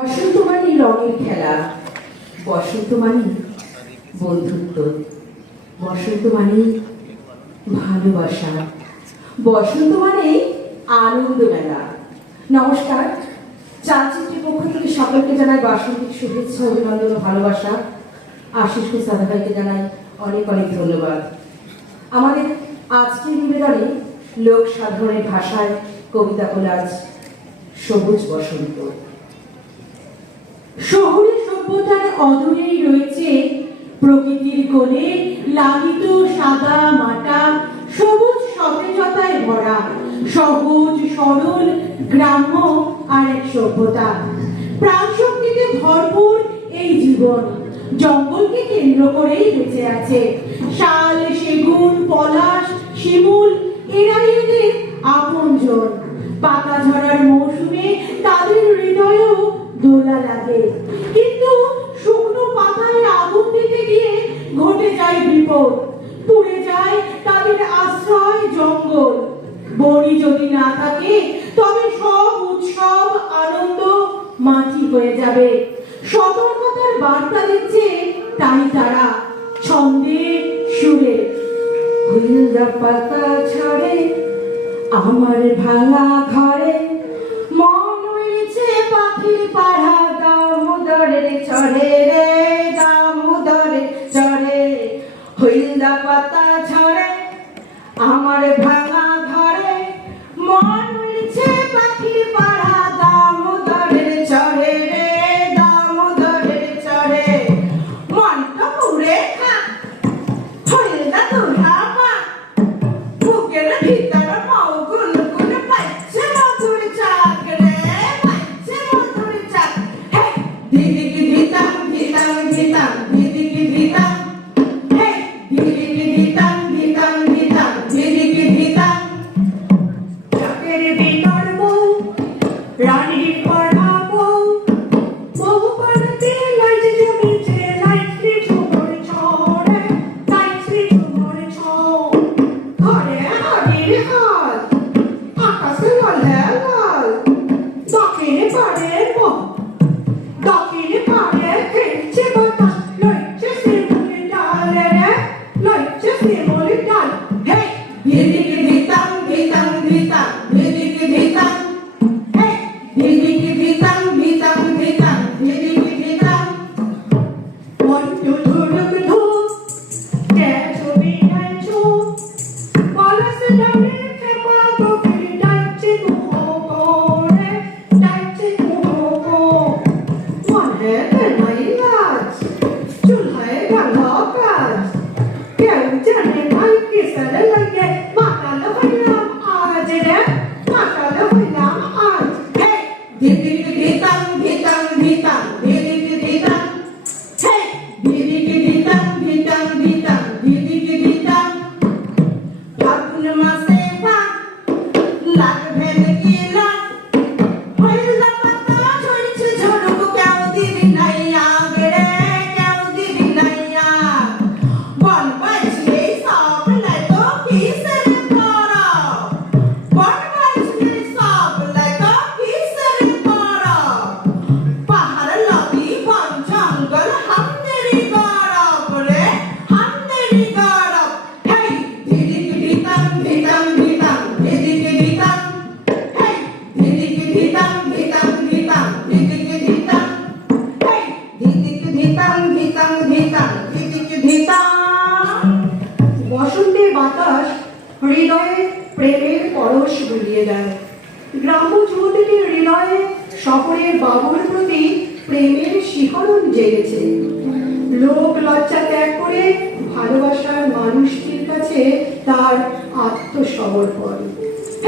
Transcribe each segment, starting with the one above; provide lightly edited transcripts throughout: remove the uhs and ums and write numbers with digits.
বসন্ত মানে রঙের খেলা, বসন্ত মানে বন্ধুত্ব, বসন্ত মানে ভালোবাসা, বসন্ত মানে আনন্দ মেলা। নমস্কার, চালচিত্রের পক্ষ থেকে সকলকে জানাই বাসন্তিক শুভেচ্ছা, অভিনন্দন ও ভালোবাসা। আশিস সাদা ভাইকে জানাই অনেক অনেক ধন্যবাদ। আমাদের আজকের নিবেদনে লোক সাধারণের ভাষায় কবিতা কোলাজ সবুজ বসন্ত। শহরের সভ্যতার অদূরেই রয়েছে প্রকৃতির কোণে লালিত সাদা মাটা সবুজ সতেজতায় ভরা সহজ সরল গ্রাম্য আর এক সভ্যতা। প্রাণশক্তিতে ভরপুর এই জীবন জঙ্গলকে কেন্দ্র করেই বেঁচে আছে। শাল, সেগুন, পলাশ, শিমুল এরাই এদের আপনজন। পাতা ঝরার মৌসুমে তাদের হৃদয়েও দোলা লাগে, কিন্তু শুকনো পাতায় আগুন দিতে গিয়ে ঘটে যায় বিপদ, পুড়ে যায় তাদের আশ্রয় জঙ্গল। বড়ি যদি না থাকে তবে সব উৎসব আনন্দ মাটি হয়ে যাবে। সতর্কতার বার্তা দিচ্ছে তাই তারা ছন্দে সুরে। হলদা পাতা ছড়ে আমার ভাঙা ঘরে, মন হয়েছে পাখির পাড়া দামোদরে চড়ে রে দামোদরে চড়ে। হলদা পাতা ছড়ে আমার ভাঙা ঘরে, মন হয়েছে পাখির পাড়া দামোদরে চড়ে রে দামোদরে চড়ে। মনটা পুরে খা হলদা তোরা পা, বুকের ভিতর মৌগুন গুন পাচ্ছে মধুর চাক রে পাচ্ছে মধুর চাক। হে দিদিকি দিতাম দিতাম দিতাম দিদিকি দিতাম, হে দিদিকি দিতাম দিতাম দিতাম দিদিকি দিতাম। চাকের ভিতর বউ রানীর কড়া বউ, বউ পাড়াতে লাইট জমিছে লাইটলি ঝুমর ছড়ে লাইটলি ঝুমর ছড়। ঘরে হাড়ির হাল আকাশে লালে লাল, দক্ষিণে পাড়ের বউ দক্ষিণে পাড়ে খেলছে বাতাস লইছে শিমুলের ডাল রে লইছে শিমুলের ডাল। হে দিদিকে দিতাম দিতাম দিতাম দিদিকে দিতাম, হে দিদিকে দিতাম দিতাম দিতাম দিদিকে দিতাম। মন্টু ধুরুক ধুপ ছবি নাচো পলাশ ডালে খেপা গভীর ডাকছে কুহো করে ডাকছে কুহো কো। মনে নাই লাজ চুলহায় গালা কাজ, কেউ জানে নাই কিসের লাগে মাতাল হইলাম আজ রে মাতাল হইলাম আজ। হে দিদিকে দিতাম দিতাম দিতাম দিদিকে দিতাম, হে দিদিকে দিতাম দিতাম দিতাম দিদিকে দিতাম। ফাগুন মাসে ফাগ লাগবে নাকি লাগ, হলদা পাতা ঝরছে ঝরুক কেউ দিবি নাই আগ রে কেউ দিবি নাই আগ। বন বাজলে সব লাই তো কিসের করো, বন বাজলে সব লাই তো কিসের করো। পাহাড় নদী বন জঙ্গল হামদেরই গরব রে হামদেরই গরব। হে দিদিকে দিতাম দিতাম দিতাম দিদিকে দিতাম, হে দিদিকে দিতাম দিতাম দিতাম দিদিকে দিতাম, হে দিদিকে দিতাম দিতাম দিতাম দিদিকে দিতাম। বসন্তের বাতাস হৃদয়ে প্রেমের পরশ বুলিয়ে দেয়। গ্রাম্য যুবতীদের হৃদয়ে শহরের বাবুর প্রতি প্রেমের শিহরণ জেগেছে। লোক লজ্জা ত্যাগ করে ভালোবাসার মানুষটির কাছে তার আত্মসমর্পণ।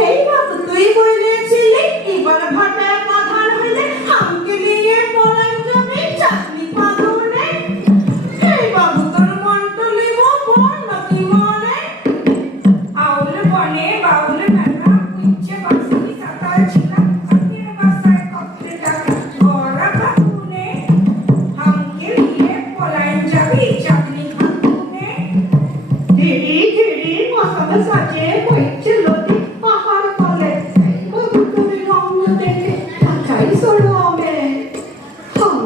এই বাবু তুই বলেছিলি এবার ভাটায় পাধার হইলে আমাকে নিয়ে পলান যাবে চাকরি পাগলে। এই বাবু তোর মনটা লিব মন নাকি মনে, আউল বনে বাউল নানা কুইচ্ছে বাসি সাতার ছিলাম কাকের বাসায় কত্রে টাকা গড়া বাবুনে, আমাকে নিয়ে পলান যাবি চাকরি পাগলে। ধীরে ধীরে মশাল সাজে বইছে লতি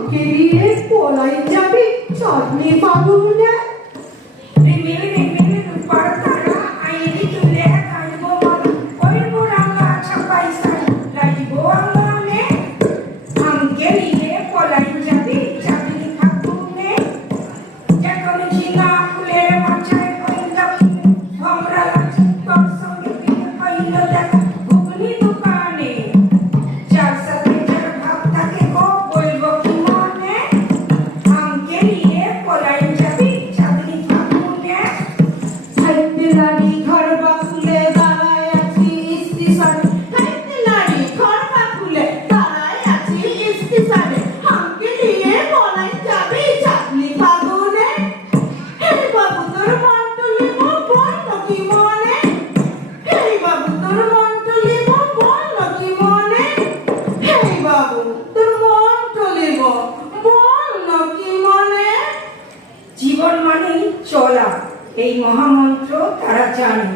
আমাকে দিয়ে পলাই যাবে চাঁদনি বাবুনে। রিমিল রিমিল রূপার তারা আইনি তুলে কাইব মালা কইব রাঙা ছাপাই সাই লাইব আঙ্গনে আমাকে নিয়ে পলাই যাবি চাঁদনি ফাগুনে যখন ঝিঙা ফুলের মাচায় কইল ভমরা লাগছে তোর সঙ্গে বিয়ে কইল দেখা ঘুগনি দোকানে যার সাথে যার ভাব থাকে গো বলবো কি মনে আমাকে নিয়ে পলাই যাবি চাঁদনি ফাগুনে হাইতে নারী ঘর বা খুলে দাঁড়ায় আছি স্টেশনে, হাইতে নারী ঘর বা খুলে দাঁড়ায় আছি স্টেশনে, আমাকে নিয়ে পলাই যাবি চাঁদনি ফাগুনে। হে বাবু তোর মন তুলিব বল কি মনে, হে বাবু তোর মন তুলিব বল কি মনে, হে বাবু তোর মন তুলিব বল কি মনে। জীবন মানেই চলা এই মহামন্ত্র তারা জানে।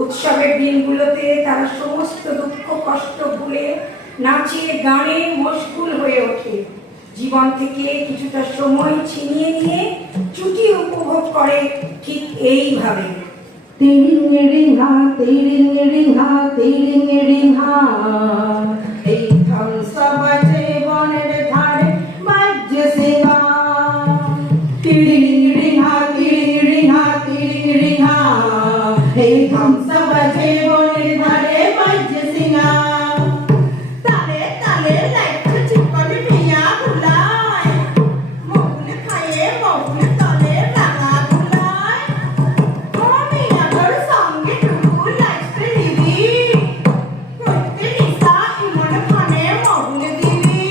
উৎসবের দিনগুলোতে তারা সমস্ত দুঃখ কষ্ট ভুলে নাচে গানে মশগুল হয়ে ওঠে। জীবন থেকে কিছুটা সময় ছিনিয়ে নিয়ে ছুটি উপভোগ করে ঠিক এইভাবে। তিরিং রিংহা তিরিং রিংহা তিরিং রিংহা, এই থামসা বাজে বনের ধারে বাজছে সিঙ্গা। তিরিং রিংহা তিরিং রিংহা তিরিং রিংহা, এই থামসা বাজে বনের ধারে বাজছে সিঙ্গা। তালে তালে লাইটটা চিকন মিয়া বুলায়, মগুনে খায়ে মগুনে তলে রাঙা বুলায়। ও মিয়া তোর সঙ্গে টুকু লাইটটা নিবি, করতে নিসা ইমন খানে মগুনে দিবি।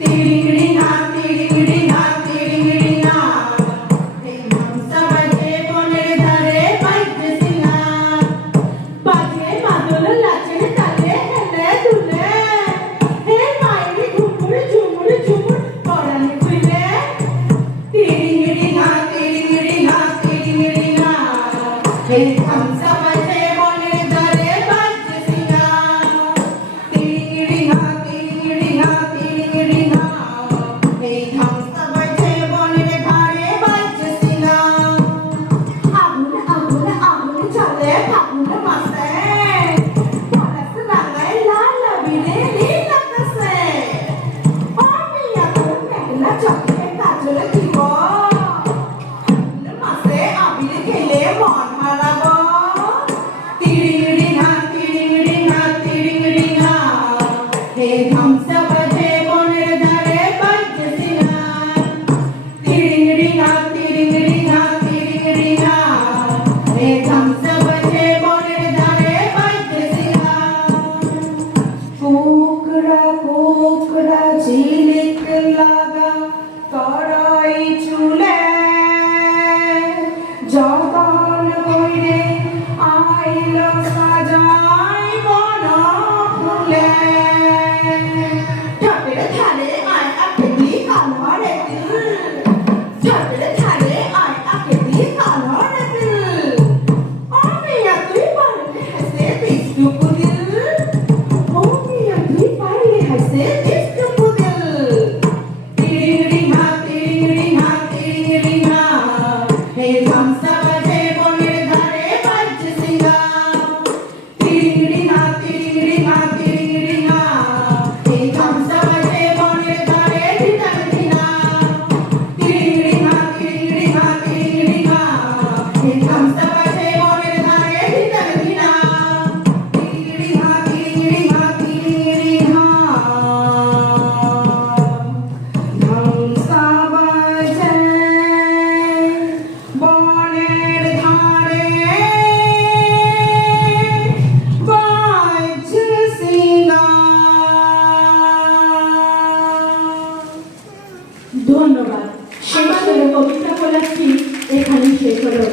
তিরিং রিংহা তিরিং রিংহা তিরিং রিংহা, এই থামসা বাজে বনের ধারে বাজছে সিঙ্গা। বাজে মাদল নাচে তালে হেলে দুলে, হে মাইরি ঘুমুর ঝুমুর ঝুমুর পরানি খুলে। তিরিং রিংহা তিরিং রিংহা তিরিং রিংহা, হে থামসা বাজে বনের ধারে বাজছে সিঙ্গা। তিরিং রিংহা তিরিং রিংহা তিরিং রিংহা, এই থামসা বাজে বনের ধারে বাজছে সিঙ্গা। আগুন আগুন আগুন চলে ফাগুন মাসে, পলাশ রাঙায় লাল আবিরে নীল আকাশে। ও মিয়া তোর মেঘলা চোখে কাজল দিব, ফাগুন মাসে আবির খেলে মন হারাবো। তিরিং রিংহা তিরিং রিংহা তিরিং রিংহা, হে থামসা বাজে বনের ধারে বাজছে সিঙ্গা। তিরিং রিংহা তিরিং রিংহা তিরিং রিংহা, হে থামসা বাজে বনের ধারে বাজছে সিঙ্গা। কোকড়া কোকড়া ঝিলিক লাগা কড়াই চুলে, জবান বইরে আইল সাজাই বন ফুলে। ঠোঁটের ধারে আয় আকেলি কালো রে দিল, ঠোঁটের ধারে আয় আকেলি কালো রে দিল। ও মিয়া তুই পারলে হাসে দিসটুকু দিল, ও মিয়া তুই পারলে হাসে দিসটুকু দিল। তিরিং রিংহা তিরিং রিংহা তিরিং রিংহা, হে থামসা বাজে বনের ধারে বাজছে সিঙ্গা। তিরিং রিংহা তিরিং রিংহা তিরিং রিংহা, হে থামসা বাজে বনের ধারে ধিটাং ধিনা। তিরিং রিংহা তিরিং রিংহা তিরিং রিংহা, হে থামসা বাজে বনের ধারে ধিটাং ধিনা। তিরিং রিংহা তিরিং রিংহা তিরিং রিংহা, থামসা বাজে বনের ধারে বাজছে সিঙ্গা। ধন্যবাদ। শেষ হলো কবিতা বলাচ্ছি, এখানেই শেষ হলো।